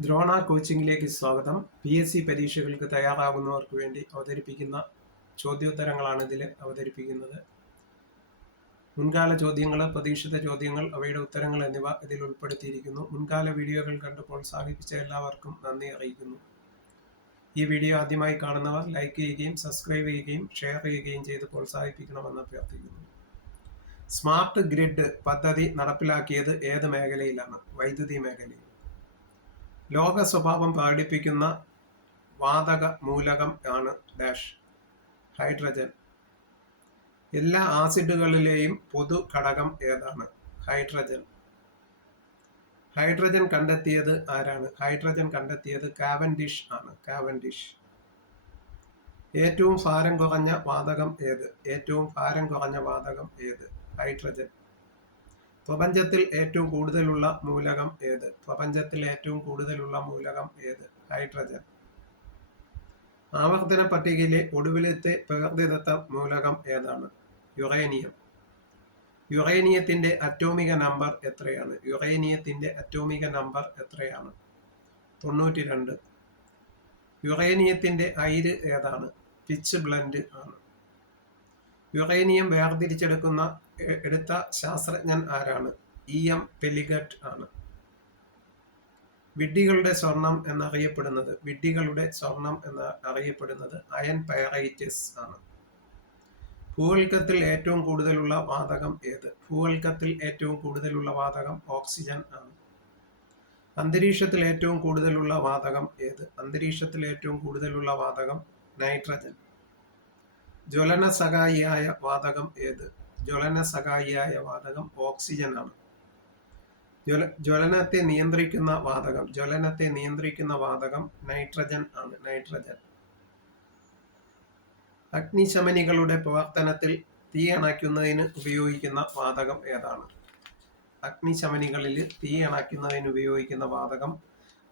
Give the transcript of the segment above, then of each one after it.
ദ്രോണ കോച്ചിങ്ങിലേക്ക് സ്വാഗതം. PSC പരീക്ഷകൾക്ക് തയ്യാറാകുന്നവർക്ക് വേണ്ടി അവതരിപ്പിക്കുന്ന ചോദ്യോത്തരങ്ങളാണ് ഇതിൽ അവതരിപ്പിക്കുന്നത്. മുൻകാല ചോദ്യങ്ങൾ, പ്രതീക്ഷിത ചോദ്യങ്ങൾ, അവയുടെ ഉത്തരങ്ങൾ എന്നിവ ഇതിൽ ഉൾപ്പെടുത്തിയിരിക്കുന്നു. മുൻകാല വീഡിയോകൾ കണ്ട് പ്രോത്സാഹിപ്പിച്ച എല്ലാവർക്കും നന്ദി അറിയിക്കുന്നു. ഈ വീഡിയോ ആദ്യമായി കാണുന്നവർ ലൈക്ക് ചെയ്യുകയും സബ്സ്ക്രൈബ് ചെയ്യുകയും ഷെയർ ചെയ്യുകയും ചെയ്ത് പ്രോത്സാഹിപ്പിക്കണമെന്ന് അഭ്യർത്ഥിക്കുന്നു. സ്മാർട്ട് ഗ്രിഡ് പദ്ധതി നടപ്പിലാക്കിയത് ഏത് മേഖലയിലാണ്? വൈദ്യുതി മേഖലയിൽ. ലോക സ്വഭാവം പ്രകടിപ്പിക്കുന്ന വാതക മൂലകം ആണ് ഡാഷ് ഹൈഡ്രജൻ. എല്ലാ ആസിഡുകളിലെയും പൊതു ഘടകം ഏതാണ്? ഹൈഡ്രജൻ. ഹൈഡ്രജൻ കണ്ടെത്തിയത് ആരാണ്? ഹൈഡ്രജൻ കണ്ടെത്തിയത് കാവൻഡിഷ് ആണ്. കാവൻഡിഷ്. ഏറ്റവും ഭാരം കുറഞ്ഞ വാതകം ഏത്? ഏറ്റവും ഭാരം കുറഞ്ഞ വാതകം ഏത്? ഹൈഡ്രജൻ. പ്രപഞ്ചത്തിൽ ഏറ്റവും കൂടുതലുള്ള മൂലകം ഏത്? പ്രപഞ്ചത്തിൽ ഏറ്റവും കൂടുതലുള്ള മൂലകം ഏത്? ഹൈഡ്രജൻ. ആവർത്തന പട്ടികയിലെ ഒടുവിലത്തെ പ്രകൃതിദത്ത മൂലകം ഏതാണ്? യുറേനിയം. യുറേനിയത്തിന്റെ അറ്റോമിക നമ്പർ എത്രയാണ്? യുറേനിയത്തിന്റെ അറ്റോമിക നമ്പർ എത്രയാണ്? 92. യുറേനിയത്തിന്റെ അയിര് ഏതാണ്? പിച്ച് ബ്ലെൻഡ് ആണ്. യുറേനിയം എടുത്ത ശാസ്ത്രജ്ഞൻ ആരാണ്? EM പെലിഗട്ട് ആണ്. വിഡ്ഢികളുടെ സ്വർണം എന്നറിയപ്പെടുന്നത് അയൺ പൈറൈറ്റസ് ആണ്. ഭൂവൽക്കത്തിൽ ഏറ്റവും കൂടുതലുള്ള വാതകം ഏത്? ഭൂവൽക്കത്തിൽ ഏറ്റവും കൂടുതലുള്ള വാതകം ഓക്സിജൻ ആണ്. അന്തരീക്ഷത്തിൽ ഏറ്റവും കൂടുതലുള്ള വാതകം ഏത്? അന്തരീക്ഷത്തിൽ ഏറ്റവും കൂടുതലുള്ള വാതകം നൈട്രജൻ. ജ്വലനസഹായിയായ വാതകം ഏത്? ജ്വലനസഹായിയായ വാതകം ഓക്സിജൻ ആണ്. ജ്വലനത്തെ നിയന്ത്രിക്കുന്ന വാതകം നൈട്രജൻ ആണ്. നൈട്രജൻ. അഗ്നിശമനികളുടെ പ്രവർത്തനത്തിൽ തീ അണയ്ക്കുന്നതിന് ഉപയോഗിക്കുന്ന വാതകം ഏതാണ്? അഗ്നിശമനികളിൽ തീ അണയ്ക്കുന്നതിന് ഉപയോഗിക്കുന്ന വാതകം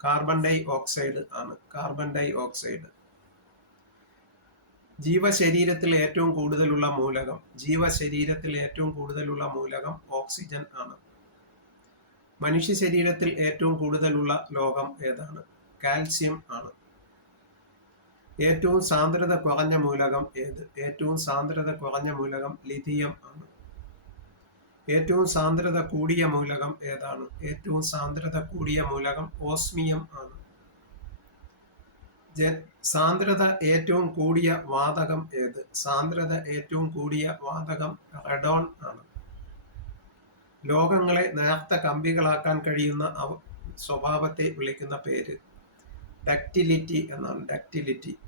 കാർബൺ ഡൈ ഓക്സൈഡ് ആണ്. Carbon dioxide. ജീവശരീരത്തിൽ ഏറ്റവും കൂടുതലുള്ള മൂലകം ഓക്സിജൻ ആണ്. മനുഷ്യ ശരീരത്തിൽ ഏറ്റവും കൂടുതലുള്ള ലോഹം ഏതാണ്? കാൽസ്യം ആണ്. ഏറ്റവും സാന്ദ്രത കുറഞ്ഞ മൂലകം ഏത്? ഏറ്റവും സാന്ദ്രത കുറഞ്ഞ മൂലകം ലിഥിയം ആണ്. ഏറ്റവും സാന്ദ്രത കൂടിയ മൂലകം ഏതാണ്? ഏറ്റവും സാന്ദ്രത കൂടിയ മൂലകം ഓസ്മിയം ആണ്. സാന്ദ്രത ഏറ്റവും കൂടിയ വാതകം ഏത്? സാന്ദ്രത ഏറ്റവും കൂടിയ വാതകം റെഡോൺ ആണ്. ലോഹങ്ങളെ നേർത്ത കമ്പികളാക്കാൻ കഴിയുന്ന സ്വഭാവത്തെ വിളിക്കുന്ന പേര് ഡക്റ്റിലിറ്റി എന്നാണ്. ഡക്റ്റിലിറ്റി.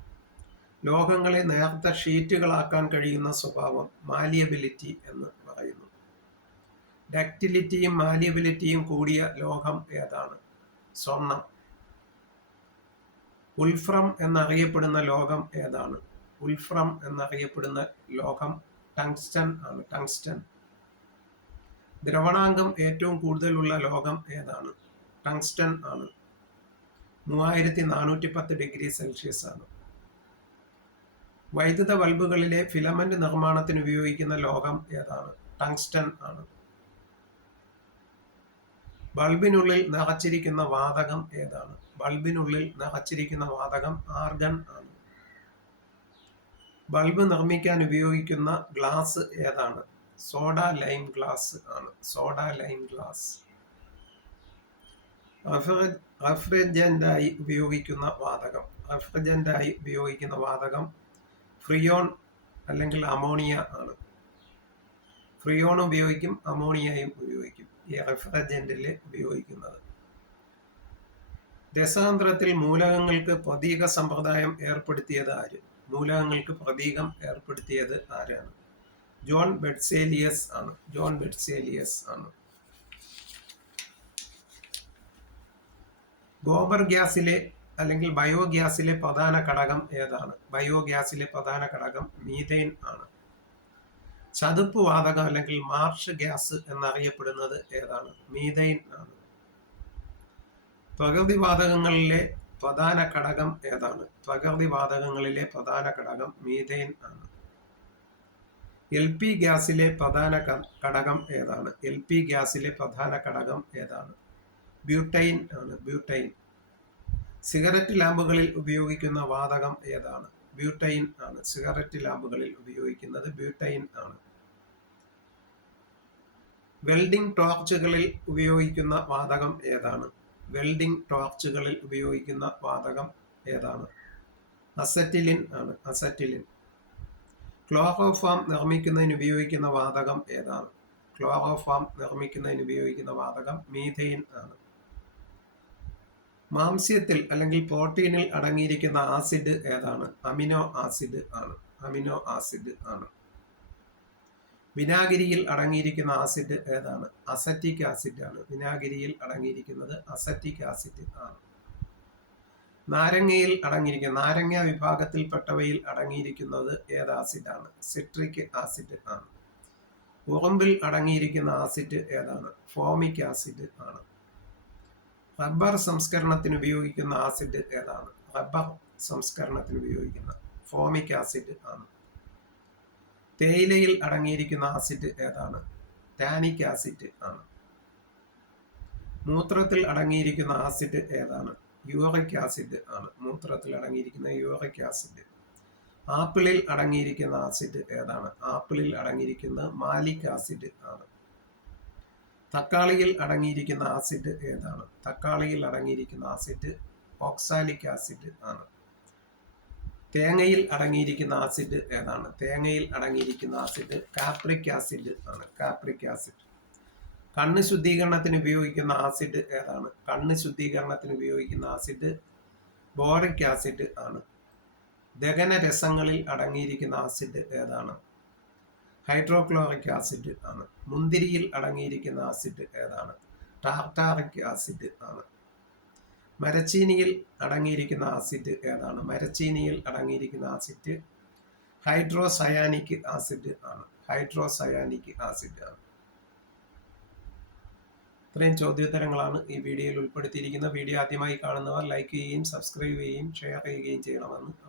ലോഹങ്ങളെ നേർത്ത ഷീറ്റുകളാക്കാൻ കഴിയുന്ന സ്വഭാവം മാലിയബിലിറ്റി എന്ന് പറയുന്നു. ഡക്റ്റിലിറ്റിയും മാലിയബിലിറ്റിയും കൂടിയ ലോഹം ഏതാണ്? സ്വർണം. ഉൾഫ്രം എന്നറിയപ്പെടുന്ന ലോഹം ഏതാണ്? ഉൾഫ്രം എന്നറിയപ്പെടുന്ന ലോഹം ടങ്സ്റ്റൺ ആണ്. ടങ്സ്റ്റൺ. ദ്രവണാങ്കം ഏറ്റവും കൂടുതലുള്ള ലോഹം ഏതാണ്? ടങ്സ്റ്റൺ ആണ്. 3410°C ആണ്. വൈദ്യുത ബൾബുകളിലെ ഫിലമെന്റ് നിർമ്മാണത്തിന് ഉപയോഗിക്കുന്ന ലോഹം ഏതാണ്? ടങ്സ്റ്റൺ ആണ്. ബൾബിനുള്ളിൽ നിറച്ചിരിക്കുന്ന വാതകം ഏതാണ്? ബൾബിനുള്ളിൽ നിറച്ചിരിക്കുന്ന വാതകം ആർഗൺ ആണ്. ബൾബ് നിർമ്മിക്കാൻ ഉപയോഗിക്കുന്ന ഗ്ലാസ് ഏതാണ്? സോഡ ലൈം ഗ്ലാസ് ആണ്. Soda lime glass. റെഫ്രിജറന്റായി ഉപയോഗിക്കുന്ന വാതകം ഫ്രിയോൺ അല്ലെങ്കിൽ അമോണിയ ആണ്. ഫ്രിയോൺ ഉപയോഗിക്കും, അമോണിയയും ഉപയോഗിക്കും ഈ റെഫ്രിജറന്റിൽ ഉപയോഗിക്കുന്നത്. രസതന്ത്രത്തിൽ മൂലകങ്ങൾക്ക് പ്രതീക സമ്പ്രദായം ഏർപ്പെടുത്തിയത് ആര്? മൂലകങ്ങൾക്ക് പ്രതീകം ഏർപ്പെടുത്തിയത് ആരാണ്? ജോൺ ബെർസേലിയസ് ആണ്. ജോൺ ബെർസേലിയസ് ആണ്. ഗോബർ ഗ്യാസിലെ അല്ലെങ്കിൽ ബയോഗ്യാസിലെ പ്രധാന ഘടകം ഏതാണ്? ബയോഗ്യാസിലെ പ്രധാന ഘടകം മീഥെയ്ൻ ആണ്. ചതുപ്പ് വാതകം അല്ലെങ്കിൽ മാർഷ് ഗ്യാസ് എന്നറിയപ്പെടുന്നത് ഏതാണ്? മീഥെയ്ൻ ആണ്. പ്രകൃതിവാതകങ്ങളിലെ പ്രധാന ഘടകം ഏതാണ്? പ്രകൃതിവാതകങ്ങളിലെ പ്രധാന ഘടകം മീഥെയ്ൻ ആണ്. LP ഗ്യാസിലെ പ്രധാന ഘടകം ഏതാണ്? LP ഗ്യാസിലെ പ്രധാന ഘടകം ഏതാണ്? ബ്യൂട്ടൈൻ ആണ്. ബ്യൂട്ടൈൻ. സിഗരറ്റ് ലാമ്പുകളിൽ ഉപയോഗിക്കുന്ന വാതകം ഏതാണ്? ബ്യൂട്ടൈൻ ആണ്. സിഗരറ്റ് ലാമ്പുകളിൽ ഉപയോഗിക്കുന്നത് ബ്യൂട്ടൈൻ ആണ്. വെൽഡിംഗ് ടോർച്ചുകളിൽ ഉപയോഗിക്കുന്ന വാതകം ഏതാണ്? വെൽഡിംഗ് ടോർച്ചുകളിൽ ഉപയോഗിക്കുന്ന വാതകം ഏതാണ്? അസറ്റിലിൻ ആണ്. അസറ്റിലിൻ. ക്ലോറോഫോം നിർമ്മിക്കുന്നതിന് ഉപയോഗിക്കുന്ന വാതകം ഏതാണ്? ക്ലോറോഫോം നിർമ്മിക്കുന്നതിന് ഉപയോഗിക്കുന്ന വാതകം മീഥെയിൻ ആണ്. മാംസ്യത്തിൽ അല്ലെങ്കിൽ പ്രോട്ടീനിൽ അടങ്ങിയിരിക്കുന്ന ആസിഡ് ഏതാണ്? അമിനോ ആസിഡ് ആണ്. അമിനോ ആസിഡ് ആണ്. വിനാഗിരിയിൽ അടങ്ങിയിരിക്കുന്ന ആസിഡ് ഏതാണ്? അസറ്റിക് ആസിഡ് ആണ്. വിനാഗിരിയിൽ അടങ്ങിയിരിക്കുന്നത് അസറ്റിക് ആസിഡ് ആണ്. നാരങ്ങയിൽ നാരങ്ങ വിഭാഗത്തിൽപ്പെട്ടവയിൽ അടങ്ങിയിരിക്കുന്നത് ഏത് ആസിഡാണ്? സിട്രിക് ആസിഡ് ആണ്. ഉറുമ്പിൽ അടങ്ങിയിരിക്കുന്ന ആസിഡ് ഏതാണ്? ഫോമിക് ആസിഡ് ആണ്. റബ്ബർ സംസ്കരണത്തിന് ഉപയോഗിക്കുന്ന ആസിഡ് ഏതാണ്? റബ്ബർ സംസ്കരണത്തിന് ഉപയോഗിക്കുന്ന ഫോമിക് ആസിഡ് ആണ്. തേയിലയിൽ അടങ്ങിയിരിക്കുന്ന ആസിഡ് ഏതാണ്? ടാനിക് ആസിഡ് ആണ്. മൂത്രത്തിൽ അടങ്ങിയിരിക്കുന്ന ആസിഡ് ഏതാണ്? യൂറിക് ആസിഡ് ആണ്. മൂത്രത്തിൽ അടങ്ങിയിരിക്കുന്ന യൂറിക് ആസിഡ്. ആപ്പിളിൽ അടങ്ങിയിരിക്കുന്ന ആസിഡ് ഏതാണ്? ആപ്പിളിൽ അടങ്ങിയിരിക്കുന്നത് മാലിക് ആസിഡ് ആണ്. തക്കാളിയിൽ അടങ്ങിയിരിക്കുന്ന ആസിഡ് ഏതാണ്? തക്കാളിയിൽ അടങ്ങിയിരിക്കുന്ന ആസിഡ് ഓക്സാലിക് ആസിഡ് ആണ്. തേങ്ങയിൽ അടങ്ങിയിരിക്കുന്ന ആസിഡ് ഏതാണ്? തേങ്ങയിൽ അടങ്ങിയിരിക്കുന്ന ആസിഡ് കാപ്രിക് ആസിഡ് ആണ്. Capric acid. കണ്ണ് ശുദ്ധീകരണത്തിന് ഉപയോഗിക്കുന്ന ആസിഡ് ഏതാണ്? കണ്ണ് ശുദ്ധീകരണത്തിന് ഉപയോഗിക്കുന്ന ആസിഡ് ബോറിക് ആസിഡ് ആണ്. ദഹന രസങ്ങളിൽ അടങ്ങിയിരിക്കുന്ന ആസിഡ് ഏതാണ്? ഹൈഡ്രോക്ലോറിക് ആസിഡ് ആണ്. മുന്തിരിയിൽ അടങ്ങിയിരിക്കുന്ന ആസിഡ് ഏതാണ്? ടാർട്ടാറിക് ആസിഡ് ആണ്. മരച്ചീനിയിൽ അടങ്ങിയിരിക്കുന്ന ആസിഡ് ഏതാണ്? മരച്ചീനിയിൽ അടങ്ങിയിരിക്കുന്ന ആസിഡ് ഹൈഡ്രോസയാനിക് ആസിഡ് ആണ്. ഹൈഡ്രോസയാനിക് ആസിഡ് ആണ്. ഇത്രയും ചോദ്യോത്തരങ്ങളാണ് ഈ വീഡിയോയിൽ ഉൾപ്പെടുത്തിയിരിക്കുന്നത്. വീഡിയോ ആദ്യമായി കാണുന്നവർ ലൈക്ക് ചെയ്യുകയും സബ്സ്ക്രൈബ് ചെയ്യുകയും ഷെയർ ചെയ്യുകയും ചെയ്യണമെന്ന്